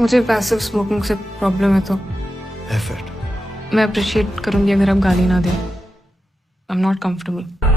मुझे passive smoking से problem है तो एफर्ट। मैं अप्रिशिएट करूंगी अगर आप गाली ना दें। I am not comfortable.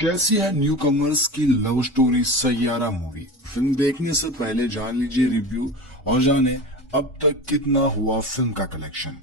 कैसी है न्यू कमर्स की love story Saiyaara movie. Film देखने से पहले जान लीजिए रिव्यू और जाने अब तक कितना हुआ फिल्म का कलेक्शन।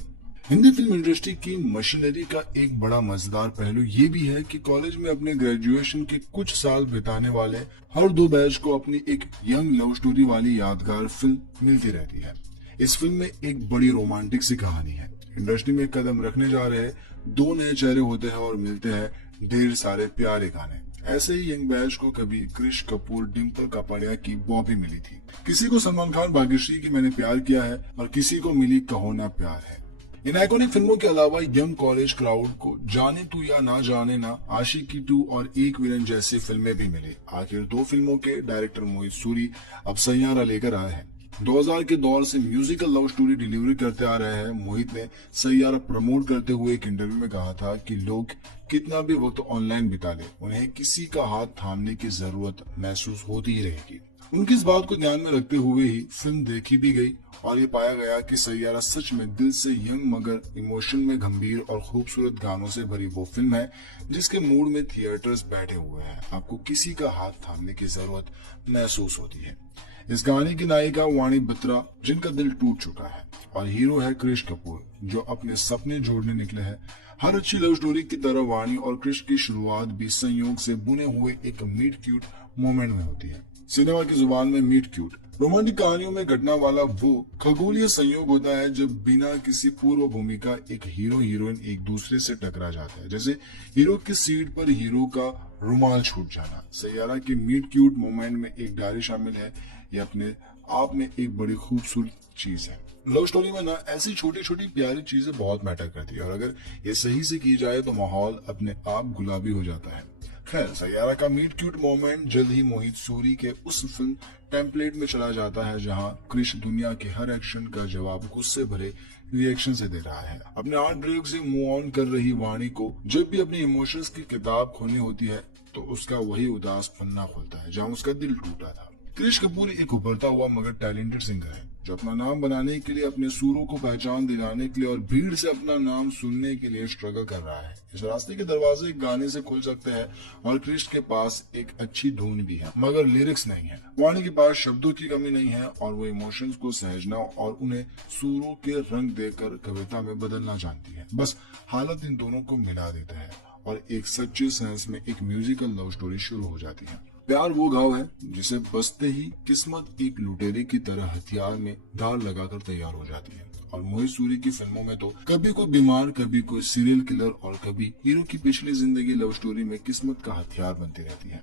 हिंदी फिल्म इंडस्ट्री की मशीनरी का एक बड़ा मजेदार पहलू ये भी है कि कॉलेज में अपने ग्रेजुएशन के कुछ साल बिताने वाले हर दो बैच को अपनी एक यंग लव स्टोरी वाली यादगार फिल्म मिलती रहती है। इस फिल्म में एक बड़ी रोमांटिक सी कहानी है। इंडस्ट्री में कदम रखने जा रहे दो नए चेहरे होते हैं और मिलते हैं ढेर सारे प्यारे गाने। ऐसे ही यंग बैच को कभी कृष कपूर डिम्पल कापड़िया की बॉबी मिली थी, किसी को सलमान खान भाग्यश्री की मैंने प्यार किया है और किसी को मिली कहो ना प्यार है। इन आइकॉनिक फिल्मों के अलावा यंग कॉलेज क्राउड को जाने तू या ना जाने ना, आशिकी 2 और एक विलन जैसी फिल्में भी मिली। आखिर दो फिल्मों के डायरेक्टर मोहित सूरी अब सैयारा लेकर आए हैं। 2000 के दौर से म्यूजिकल लव स्टोरी डिलीवरी करते आ रहे हैं। मोहित ने सैयारा प्रमोट करते हुए एक इंटरव्यू में कहा था कि लोग कितना भी वक्त ऑनलाइन बिता ले, उन्हें किसी का हाथ थामने की जरूरत महसूस होती ही रहेगी। उनकी इस बात को ध्यान में रखते हुए ही फिल्म देखी भी गई और ये पाया गया कि सैयारा सच में दिल से यंग मगर इमोशन में गंभीर और खूबसूरत गानों से भरी वो फिल्म है जिसके मूड में थिएटर्स बैठे हुए हैं आपको किसी का हाथ थामने की जरूरत महसूस होती है। इस कहानी की नायिका वाणी बत्रा, जिनका दिल टूट चुका है, और हीरो है कृष कपूर, जो अपने सपने जोड़ने निकले हैं। हर अच्छी लव स्टोरी की तरह वाणी और कृष की शुरुआत भी संयोग से बुने हुए एक मीट क्यूट मोमेंट में होती है। सिनेमा की जुबान में मीट क्यूट रोमांटिक कहानियों में घटना वाला वो खगोलीय संयोग होता है जब बिना किसी पूर्व भूमिका एक हीरो हीरोइन एक दूसरे से टकरा जाता है, जैसे हीरो की सीट पर हीरो का रुमाल छूट जाना। सैयारा के मीट क्यूट मोमेंट में एक डायरी शामिल है, ये अपने आप में एक बड़ी खूबसूरत चीज है। लव स्टोरी में ना ऐसी छोटी छोटी प्यारी चीजें बहुत मैटर करती है और अगर ये सही से की जाए तो माहौल अपने आप गुलाबी हो जाता है। खैर, सैयारा का मीट क्यूट मोमेंट जल्द ही मोहित सूरी के उस फिल्म टेम्पलेट में चला जाता है जहां कृष दुनिया के हर एक्शन का जवाब गुस्से भरे रिएक्शन से दे रहा है। अपने आर्ट ब्रेक से मूव ऑन कर रही वाणी को जब भी अपने इमोशंस की किताब खोलनी होती है तो उसका वही उदास पन्ना खोलता है जहां उसका दिल टूटा था। कृष कपूर एक उभरता हुआ मगर टैलेंटेड सिंगर है जो अपना नाम बनाने के लिए, अपने सुरों को पहचान दिलाने के लिए और भीड़ से अपना नाम सुनने के लिए स्ट्रगल कर रहा है। इस रास्ते के दरवाजे एक गाने से खुल सकते हैं और कृष के पास एक अच्छी धुन भी है मगर लिरिक्स नहीं है। वाणी के पास शब्दों की कमी नहीं है और वो इमोशंस को सहजना और उन्हें सुरों के रंग देकर कविता में बदलना जानती है। बस हालत इन दोनों को मिला देता है और एक सच्चे सेंस में एक म्यूजिकल लव स्टोरी शुरू हो जाती है। प्यार वो घाव है जिसे बसते ही किस्मत एक लुटेरे की तरह हथियार में धार लगाकर तैयार हो जाती है। और मोहित सूरी की फिल्मों में तो कभी कोई बीमार, कभी कोई सीरियल किलर और कभी हीरो की पिछली जिंदगी लव स्टोरी में किस्मत का हथियार बनती रहती है।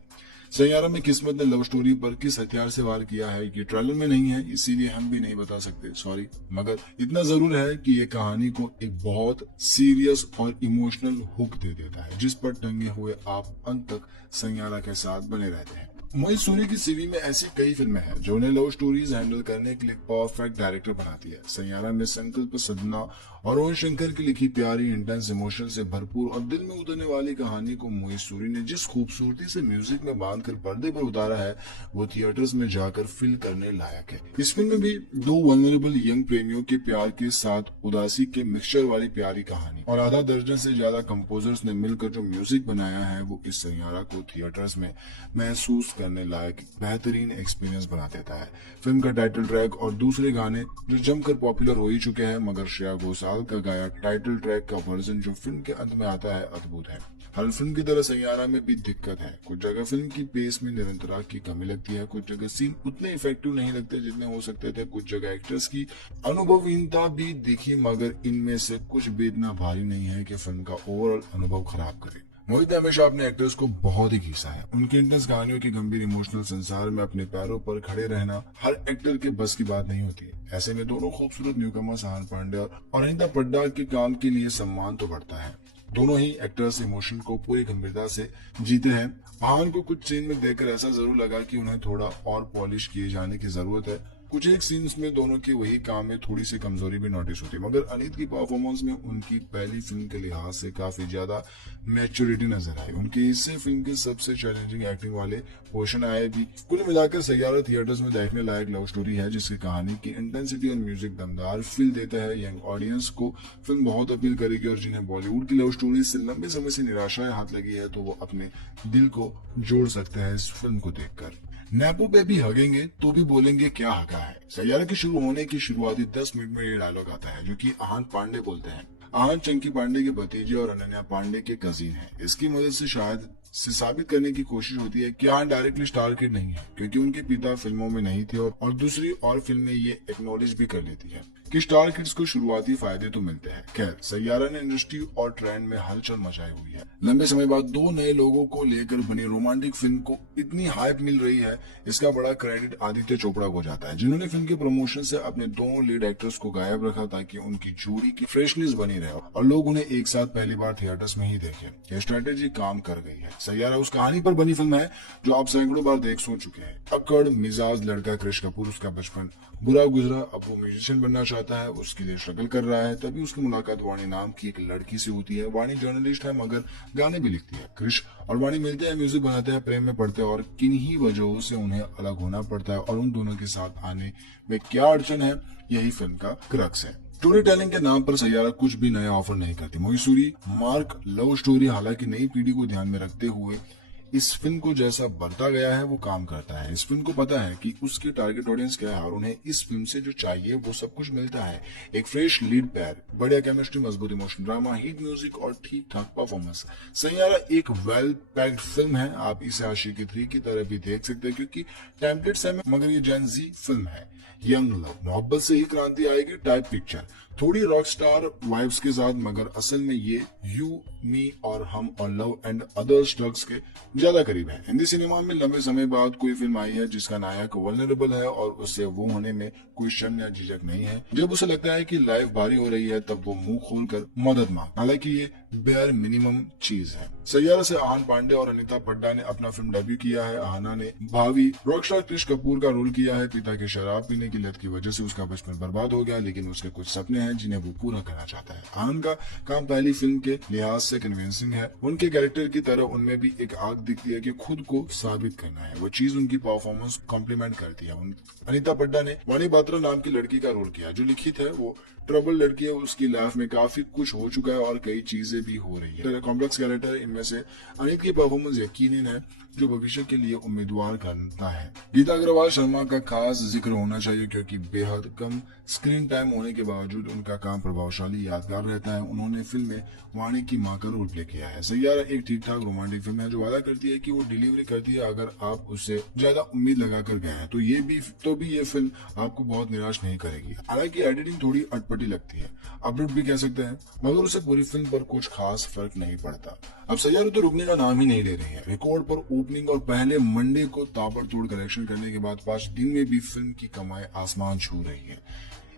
सैयारा में किस्मत ने लव स्टोरी पर किस हथियार से वार किया है ये ट्रेलर में नहीं है, इसीलिए हम भी नहीं बता सकते, सॉरी। मगर इतना जरूर है कि ये कहानी को एक बहुत सीरियस और इमोशनल हुक दे देता है जिस पर टंगे हुए आप अंत तक सैयारा के साथ बने रहते हैं। मोहित सूरी की सीवी में ऐसी कई फिल्में हैं जो उन्हें लव स्टोरीज हैंडल करने के लिए परफेक्ट डायरेक्टर बनाती है। सैयारा में संकल्प सदना और रोहन शंकर की लिखी प्यारी, इंटेंस इमोशन से भरपूर और दिल में उतरने वाली कहानी को मोहित सूरी ने जिस खूबसूरती से म्यूजिक में बांधकर पर्दे पर उतारा है वो थिएटर्स में जाकर फील करने लायक है। इस फिल्म में भी दो वल्नरेबल यंग प्रेमियों के प्यार के साथ उदासी के मिक्सचर वाली प्यारी कहानी और आधा दर्जन से ज्यादा कंपोजर्स ने मिलकर जो म्यूजिक बनाया है वो इस सैयारा को थिएटर्स में महसूस करने लायक बेहतरीन एक्सपीरियंस बना देता है। फिल्म का टाइटल ट्रैक और दूसरे गाने जो जमकर पॉपुलर हो ही चुके हैं मगर श्रेया घोषाल का गाया टाइटल ट्रैक का वर्जन जो फिल्म के अंत में आता है अद्भुत है। हर फिल्म की तरह सैयारा में भी दिक्कत है, कुछ जगह फिल्म की पेस में निरंतरता की कमी लगती है, कुछ जगह सीन उतने इफेक्टिव नहीं लगते जितने हो सकते थे, कुछ जगह एक्टर्स की अनुभवहीनता भी दिखी मगर इनमें से कुछ भी इतना भारी नहीं है कि फिल्म का ओवरऑल अनुभव खराब करे। मोहित ने हमेशा अपने एक्टर्स को बहुत ही खींचा है। उनके इंटेंस कहानियों की गंभीर इमोशनल संसार में अपने पैरों पर खड़े रहना हर एक्टर के बस की बात नहीं होती। ऐसे में दोनों खूबसूरत न्यूकमर सहान पांडे और अनिता पड्डा के काम के लिए सम्मान तो बढ़ता है। दोनों ही एक्टर्स इमोशन को पूरी गंभीरता से जीते हैं। महान को कुछ सीन में देखकर ऐसा जरूर लगा कि उन्हें थोड़ा और पॉलिश किए जाने की जरूरत है कुछ एक सीन्स में दोनों के वही काम में थोड़ी सी कमजोरी भी नोटिस होती है, मगर अनीत की परफॉर्मेंस में उनकी पहली फिल्म के लिहाज से काफी ज्यादा मैच्योरिटी नजर आई। उनके इससे फिल्म के सबसे चैलेंजिंग एक्टिंग वाले पोर्शन आए भी। कुल मिलाकर सैयारा थिएटर्स में देखने लायक लव स्टोरी है, जिसकी कहानी की इंटेंसिटी और म्यूजिक दमदार फील देता है। यंग ऑडियंस को फिल्म बहुत अपील करेगी और जिन्हें बॉलीवुड की लव स्टोरी से लंबे समय से निराशा हाथ लगी है, तो वो अपने दिल को जोड़ सकते हैं इस फिल्म को देखकर। नेपो पे भी हगेंगे तो भी बोलेंगे क्या हगा है। सैयारा के शुरू होने की शुरुआती 10 मिनट में ये डायलॉग आता है, जो कि आहन पांडे बोलते हैं। आहन चंकी पांडे के भतीजे और अनन्या पांडे के कजिन है। इसकी मदद से शायद से साबित करने की कोशिश होती है कि आहन डायरेक्टली स्टार किड नहीं है, क्योंकि उनके पिता फिल्मों में नहीं थे, और दूसरी और फिल्म में ये एक्नॉलेज भी कर लेती है कि स्टार किड्स को शुरुआती फायदे तो मिलते हैं। खैर, सैयारा ने इंडस्ट्री और ट्रेंड में हलचल मचाई हुई है। लंबे समय बाद दो नए लोगों को लेकर बनी रोमांटिक फिल्म को इतनी हाइप मिल रही है, इसका बड़ा क्रेडिट आदित्य चोपड़ा को जाता है, जिन्होंने फिल्म के प्रमोशन से अपने दोनों लीड एक्टर्स को गायब रखा ताकि उनकी जोड़ी की फ्रेशनेस बनी रहे और लोग उन्हें एक साथ पहली बार थिएटर्स में ही देखें। यह स्ट्रेटेजी काम कर गई है। सैयारा उस कहानी पर बनी फिल्म है जो आप सैकड़ों बार देख सो चुके हैं। अक्कड़ मिजाज लड़का क्रिश कपूर, उसका बचपन बुरा गुजरा, अब वो म्यूजिशियन बनना चाहता है, उसके लिए स्ट्रगल कर रहा है। तभी उसकी मुलाकात वाणी नाम की एक लड़की से होती है। वाणी जर्नलिस्ट है, मगर गाने भी लिखती है। क्रिश और वाणी मिलते हैं, म्यूजिक बनाते हैं, प्रेम में पड़ते हैं, और किन्हीं वजहों से उन्हें अलग होना पड़ता है। और उन दोनों के साथ आने में क्या अड़चन है, यही फिल्म का क्रक्स है। स्टोरी टेलिंग के नाम पर सैयारा कुछ भी नया ऑफर नहीं करती। मोहिसूरी मार्क लव स्टोरी हालांकि नई पीढ़ी को ध्यान में रखते हुए इस फिल्म को जैसा बरता गया है वो काम करता है। इस फिल्म को पता है कि उसकी टारगेट ऑडियंस क्या है और उन्हें इस फिल्म से जो चाहिए वो सब कुछ मिलता है। एक फ्रेश लीड पैर, बढ़िया केमिस्ट्री, मजबूत इमोशन ड्रामा, हिट म्यूजिक और ठीक ठाक परफॉर्मेंस। सैयारा एक वेल पैक्ड फिल्म है। आप इसे आशिकी 3 की तरह भी देख सकते हैं, क्योंकि टेम्पलेट्स है, मगर ये जेन जी फिल्म है। यंग लव, मोहब्बत से ही क्रांति आएगी टाइप पिक्चर, थोड़ी रॉक स्टार वाइब्स के साथ, मगर असल में ये यू मी और हम और लव एंड अदर स्ट्रग्स के ज्यादा करीब है। हिंदी सिनेमा में लंबे समय बाद कोई फिल्म आई है जिसका नायक वल्नरेबल है और उससे वो होने में कोई शर्म या झिझक नहीं है। जब उसे लगता है कि लाइफ भारी हो रही है, तब वो मुंह खोलकर मदद मांग, हालांकि ये बेयर मिनिमम चीज है। सैयारा से आहन पांडे और अनीता पड्डा ने अपना फिल्म डेब्यू किया है। आहना ने भावी रॉकस्टार क्रिश कपूर का रोल किया है। पिता के शराब पीने की लत की वजह से उसका बचपन बर्बाद हो गया, लेकिन उसके कुछ सपने हैं जिन्हें वो पूरा करना चाहता है। आहन का काम पहली फिल्म के लिहाज से कन्विंसिंग है। उनके कैरेक्टर की तरह उनमें भी एक आग दिखती है कि खुद को साबित करना है। वो चीज उनकी परफॉर्मेंस कॉम्प्लीमेंट करती है। अनीता पड्डा ने वाणी बात्रा नाम की लड़की का रोल किया, जो लिखित है वो ट्रबल लड़की है। उसकी लाइफ में काफी कुछ हो चुका है और कई चीजें भी हो रही है। कॉम्प्लेक्स कैरेक्टर, इनमें से अनित की परफॉर्मेंस यकीनन है जो भविष्य के लिए उम्मीदवार करता है। गीता अग्रवाल शर्मा का खास जिक्र होना चाहिए, क्योंकि बेहद कम स्क्रीन टाइम होने के बावजूद उनका काम प्रभावशाली यादगार रहता है। उन्होंने फिल्म में वाणी की मां का रोल प्ले किया है। सैयारा एक ठीक ठाक रोमांटिक फिल्म है जो वादा करती है कि वो डिलीवरी करती है। अगर आप उससे ज्यादा उम्मीद लगाकर गए हैं तो ये फिल्म आपको बहुत निराश नहीं करेगी। हालांकि एडिटिंग थोड़ी अटपटी लगती है, अपडेट भी कह सकते हैं, मगर उससे पूरी फिल्म पर कुछ खास फर्क नहीं पड़ता। अब सैयारा तो रुकने का नाम ही नहीं ले रही है। रिकॉर्ड पर ओपनिंग और पहले मंडे को ताबड़तोड़ कलेक्शन करने के बाद 5 दिन में भी फिल्म की कमाई आसमान छू रही है।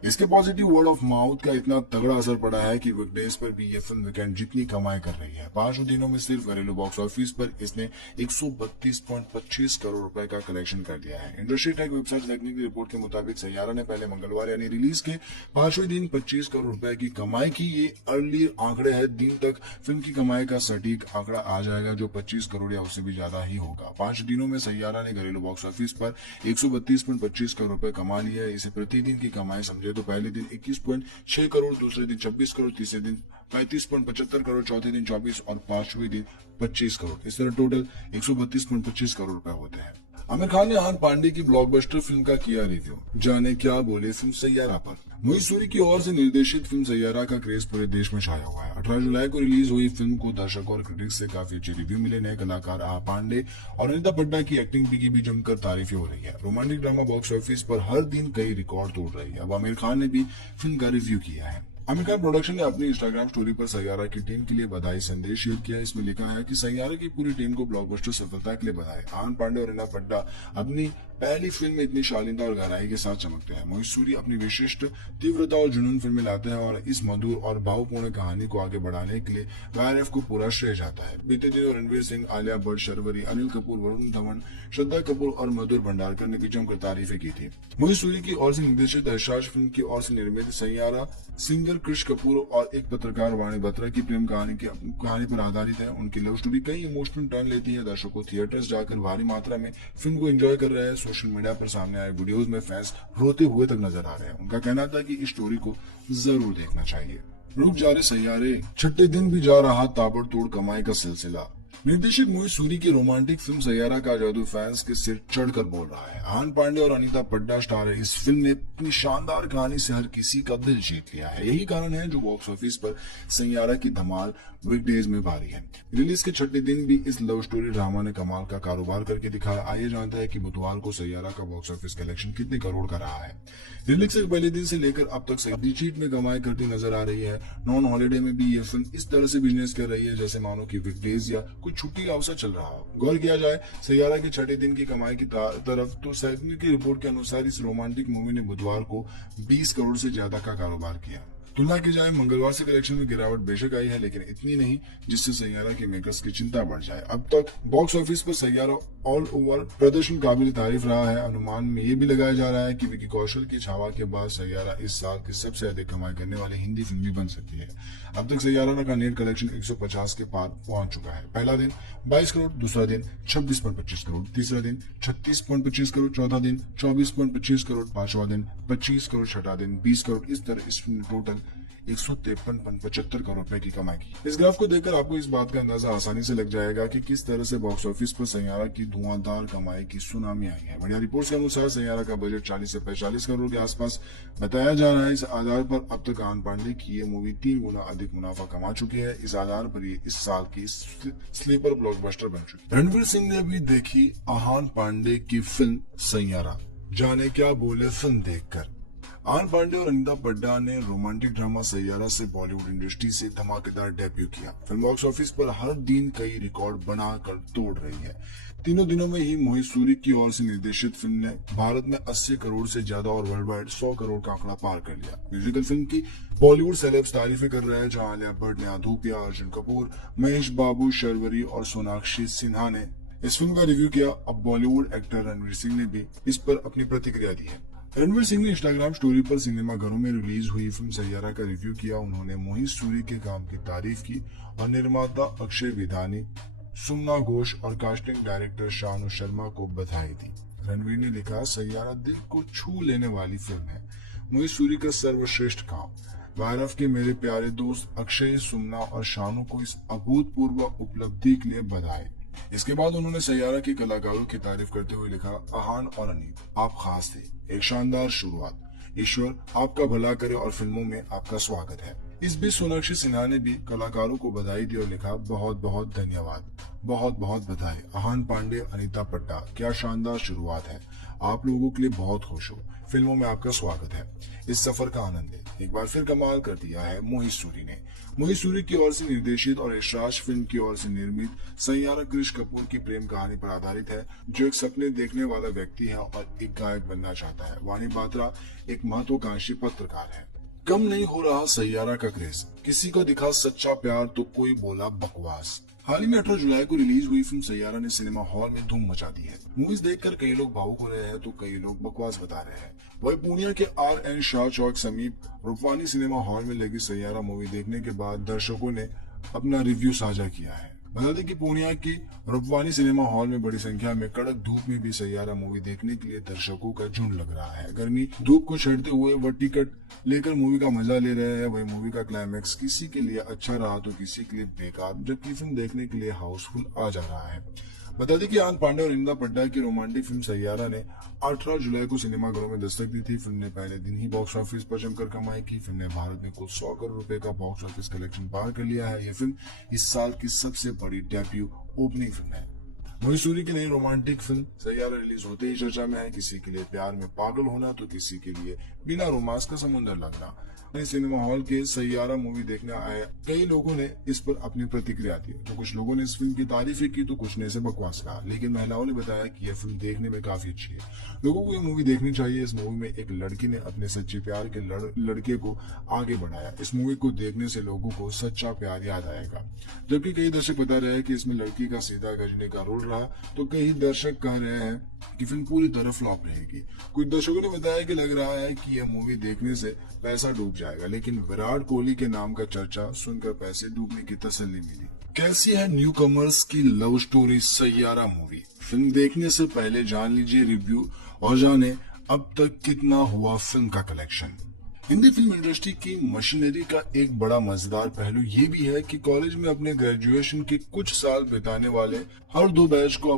इसके पॉजिटिव वर्ड ऑफ माउथ का इतना तगड़ा असर पड़ा है कि वीकडेज पर भी ये फिल्म वीकेंड जितनी कमाई कर रही है। 5 दिनों में सिर्फ घरेलू बॉक्स ऑफिस पर इसने 132.25 करोड़ रुपए का कलेक्शन कर दिया है। इंडस्ट्री टेक वेबसाइट देखने की रिपोर्ट के मुताबिक सैयारा ने पहले मंगलवार यानी रिलीज के 5वें दिन 25 करोड़ रुपए की कमाई की। ये अर्ली आंकड़े हैं, दिन तक फिल्म की कमाई का सटीक आंकड़ा आ जाएगा जो 25 करोड़ या उससे भी ज्यादा ही होगा। 5 दिनों में सैयारा ने घरेलू बॉक्स ऑफिस पर 132.25 करोड़ रुपए कमा लिया है। इसे प्रतिदिन की कमाई समझे तो पहले दिन 21.6 करोड़, दूसरे दिन 26 करोड़, तीसरे दिन 35.75 करोड़, चौथे दिन 24 और 5वें दिन 25 करोड़। इस तरह टोटल 132.25 करोड़ रुपए होते हैं। आमिर खान ने आहन पांडे की ब्लॉकबस्टर फिल्म का किया रिव्यू, जाने क्या बोले फिल्म सैयारा पर। मोहिसूरी की ओर से निर्देशित फिल्म सैयारा का क्रेज पूरे देश में छाया हुआ है। 18 जुलाई को रिलीज हुई फिल्म को दर्शकों और क्रिटिक्स से काफी अच्छे रिव्यू मिले। नए कलाकार आहन पांडे और अनीता पड्डा की एक्टिंग की भी जमकर तारीफें हो रही है। रोमांटिक ड्रामा बॉक्स ऑफिस पर हर दिन कई रिकॉर्ड तोड़ रही है। अब आमिर खान ने भी फिल्म का रिव्यू किया है। आमिर खान प्रोडक्शन ने अपनी इंस्टाग्राम स्टोरी पर सैयारा की टीम के लिए बधाई संदेश शेयर किया। इसमें लिखा है कि सैयारा की पूरी टीम को ब्लॉकबस्टर सफलता के लिए बधाई। आन पांडे और रीना पड्डा अपनी पहली फिल्म में इतनी शालीनता और गहराई के साथ चमकते हैं। मोहित सूरी अपनी विशिष्ट तीव्रता और जुनून फिल्में लाते हैं और इस मधुर और भावपूर्ण कहानी को आगे बढ़ाने के लिए वाईआरएफ को पूरा श्रेय जाता है। बीते दिनों रणवीर सिंह, आलिया भट्ट, शर्वरी, अनिल कपूर, वरुण धवन, श्रद्धा कपूर और मधुर भंडारकर ने भी जमकर तारीफें की थी। मोहित सूरी की ओर से निर्देशित ऐश्वर्य फिल्म की ओर से निर्मित सैयारा सिंगर कृष कपूर और एक पत्रकार वाणी बत्रा की प्रेम कहानी पर आधारित है। उनकी लव स्टोरी कई इमोशनल टर्न लेती है। दर्शकों थिएटर्स जाकर भारी मात्रा में फिल्म को एंजॉय कर रहे हैं। सोशल मीडिया पर सामने आए वीडियोस में फैंस रोते हुए तक नजर आ रहे हैं। उनका कहना था कि इस स्टोरी को जरूर देखना चाहिए। रुक जा रहे सैयारे, छठे दिन भी जा रहा ताबड़तोड़ कमाई का सिलसिला। निर्देशक मोहित सूरी की रोमांटिक फिल्म सैयारा का जादू फैंस के सिर चढ़कर बोल रहा है। आन पांडे और अनीता पड्डा स्टार है। इस फिल्म ने अपनी शानदार कहानी से हर किसी का दिल जीत लिया है। यही कारण है जो बॉक्स ऑफिस पर सैयारा की धमाल वीकडेज में भारी है। रिलीज के छठे दिन भी इस लव स्टोरी ड्रामा ने कमाल का कारोबार करके दिखाया। आइए जानते हैं कि बुधवार को सैयारा का बॉक्स ऑफिस कलेक्शन कितने करोड़ का रहा है। रिलीज के पहले दिन से लेकर अब तक डिजिट में कमाई करती नजर आ रही है। नॉन हॉलीडे में भी ये फिल्म इस तरह से बिजनेस कर रही है जैसे मानो कि वीकडेज या कुछ छुट्टी का अवसर चल रहा हो। गौर किया जाए सैयारा के छठे दिन की कमाई की तरफ तो सैनिक की रिपोर्ट के अनुसार इस रोमांटिक मूवी ने बुधवार को 20 करोड़ से ज्यादा का कारोबार किया। तुलना की जाए मंगलवार से कलेक्शन में गिरावट बेशक आई है, लेकिन इतनी नहीं जिससे सैयारा के मेकर्स की चिंता बढ़ जाए। अब तक बॉक्स ऑफिस पर सैयारा ऑल ओवर प्रदर्शन काबिल तारीफ रहा है। अनुमान में ये भी लगाया जा रहा है कि विकी कौशल की छावा के बाद सैयारा इस साल की सबसे अधिक कमाई करने वाली हिंदी फिल्म भी बन सकती है। अब तक सैयारा का नेट कलेक्शन 150 के पार पहुंच चुका है। पहला दिन 22 करोड़, दूसरा दिन 26.25 करोड़, तीसरा दिन 36.25 करोड़, चौथा दिन 24.25 करोड़, पांचवा दिन 25 करोड़, छठा दिन 20 करोड़। इस तरह इस फिल्म ने टोटल 153.75 करोड़ रुपए की कमाई की। इस ग्राफ को देखकर आपको इस बात का अंदाजा आसानी से लग जाएगा कि किस तरह से बॉक्स ऑफिस पर सैयारा की धुआंधार कमाई की सुनामी आई है। मीडिया रिपोर्ट्स के अनुसार सैयारा का बजट 40 से 45 करोड़ के आसपास बताया जा रहा है। इस आधार पर अब तक आन पांडे की ये मूवी 3 गुना अधिक मुनाफा कमा चुकी है। इस आधार पर ये इस साल की स्लीपर ब्लॉकबस्टर बन चुकी है। रणवीर सिंह ने भी देखी आहान पांडे की फिल्म सैयारा, जाने क्या बोले फिल्म देखकर। आन पांडे और अनीता पड्डा ने रोमांटिक ड्रामा सैयारा से बॉलीवुड इंडस्ट्री से धमाकेदार डेब्यू किया। फिल्म बॉक्स ऑफिस पर हर दिन कई रिकॉर्ड बनाकर तोड़ रही है। तीनों दिनों में ही मोहित सूरी की ओर से निर्देशित फिल्म ने भारत में 80 करोड़ से ज्यादा और वर्ल्ड वाइड 100 करोड़ का आंकड़ा पार कर लिया। म्यूजिकल फिल्म की बॉलीवुड सेलेब्स तारीफें कर रहे हैं, जहां आलिया भट्ट, नेहा धूपिया, अर्जुन कपूर, महेश बाबू, शर्वरी और सोनाक्षी सिन्हा ने इस फिल्म का रिव्यू किया। अब बॉलीवुड एक्टर रणवीर सिंह ने भी इस पर अपनी प्रतिक्रिया दी है। रणवीर सिंह ने इंस्टाग्राम स्टोरी पर सिनेमाघरों में रिलीज हुई फिल्म सैयारा का रिव्यू किया। उन्होंने मोहित सूरी के काम की तारीफ की और निर्माता अक्षय विधानी, सुमना घोष और कास्टिंग डायरेक्टर शानू शर्मा को बधाई दी। रणवीर ने लिखा, सैयारा दिल को छू लेने वाली फिल्म है। मोहित सूरी का सर्वश्रेष्ठ काम। वाईआरएफ के मेरे प्यारे दोस्त अक्षय, सुमना और शानू को इस अभूतपूर्व उपलब्धि के लिए बधाई। इसके बाद उन्होंने सैयारा के कलाकारों की तारीफ करते हुए लिखा, आहान और अनीत, आप खास थे, एक शानदार शुरुआत। ईश्वर आपका भला करे और फिल्मों में आपका स्वागत है। इस बीच सोनाक्षी सिन्हा ने भी कलाकारों को बधाई दी और लिखा, बहुत बहुत धन्यवाद, बहुत बहुत बधाई। आहान पांडे, अनीता पड्डा, क्या शानदार शुरुआत है। आप लोगों के लिए बहुत खुश हो, फिल्मों में आपका स्वागत है, इस सफर का आनंद है। एक बार फिर कमाल कर दिया है मोहित सूरी ने। मोहित सूरी की ओर से निर्देशित और यशराज फिल्म की ओर से निर्मित सैयारा कृष कपूर की प्रेम कहानी पर आधारित है, जो एक सपने देखने वाला व्यक्ति है और एक गायक बनना चाहता है। वाणी बात्रा एक महत्वाकांक्षी पत्रकार है। कम नहीं हो रहा सैयारा का क्रेज, किसी को दिखा सच्चा प्यार तो कोई बोला बकवास। हाल ही में 18 जुलाई को रिलीज हुई फिल्म सैयारा ने सिनेमा हॉल में धूम मचा दी है। मूवीज देखकर कई लोग भावुक हो रहे हैं तो कई लोग बकवास बता रहे हैं। वही पूर्णिया के RN शाह चौक समीप रूपवानी सिनेमा हॉल में लगी सैयारा मूवी देखने के बाद दर्शकों ने अपना रिव्यू साझा किया है। बता दें कि पूर्णिया की रूपवानी सिनेमा हॉल में बड़ी संख्या में कड़क धूप में भी सैयारा मूवी देखने के लिए दर्शकों का झुंड लग रहा है। गर्मी धूप को छेड़ते हुए वह टिकट लेकर मूवी का मजा ले रहे हैं। वही मूवी का क्लाइमैक्स किसी के लिए अच्छा रहा तो किसी के लिए बेकार, जबकि फिल्म देखने के लिए हाउसफुल आ जा रहा है। बता दें कि आन पांडे और अनीता पड्डा की रोमांटिक फिल्म सैयारा ने 18 जुलाई को सिनेमाघरों में दस्तक दी थी। फिल्म ने पहले दिन ही बॉक्स ऑफिस पर जमकर कमाई की। फिल्म ने भारत में कुल 100 करोड़ रुपए का बॉक्स ऑफिस कलेक्शन पार कर लिया है। यह फिल्म इस साल की सबसे बड़ी डेब्यू ओपनिंग फिल्म है। मोहित सूरी की नई रोमांटिक फिल्म सैयारा रिलीज होते ही चर्चा में है। किसी के लिए प्यार में पागल होना तो किसी के लिए बिना रोमांस का समुंदर लगना। सिनेमा हॉल के सैयारा मूवी देखने आए कई लोगों ने इस पर अपनी प्रतिक्रिया दी। तो कुछ लोगों ने इस फिल्म की तारीफें की तो कुछ ने इसे बकवास कहा, लेकिन महिलाओं ने बताया कि यह फिल्म देखने में काफी अच्छी है। लोगों को यह मूवी देखनी चाहिए। इस मूवी में एक लड़की ने अपने सच्चे प्यार के लड़के को आगे बढ़ाया। इस मूवी को देखने से लोगों को सच्चा प्यार याद आएगा। जबकि कई दर्शक बता रहे हैं कि इसमें लड़की का सीधा गजनी का रोल रहा, तो कई दर्शक कह रहे हैं कि फिल्म पूरी तरह फ्लॉप रहेगी। कुछ दर्शकों ने बताया कि लग रहा है कि यह मूवी देखने से पैसा डूब जाएगा, लेकिन विराट कोहली के नाम का चर्चा सुनकर पैसे डूबने की तसल्ली मिली। कैसी है न्यू कमर्स की love story Saiyaara movie? Film देखने से पहले जान लीजिए रिव्यू और जाने अब तक कितना हुआ फिल्म का कलेक्शन। हिंदी फिल्म इंडस्ट्री की मशीनरी का एक बड़ा मजेदार पहलू ये भी है कि कॉलेज में अपने ग्रेजुएशन के कुछ साल बिताने वाले हर दो बैच को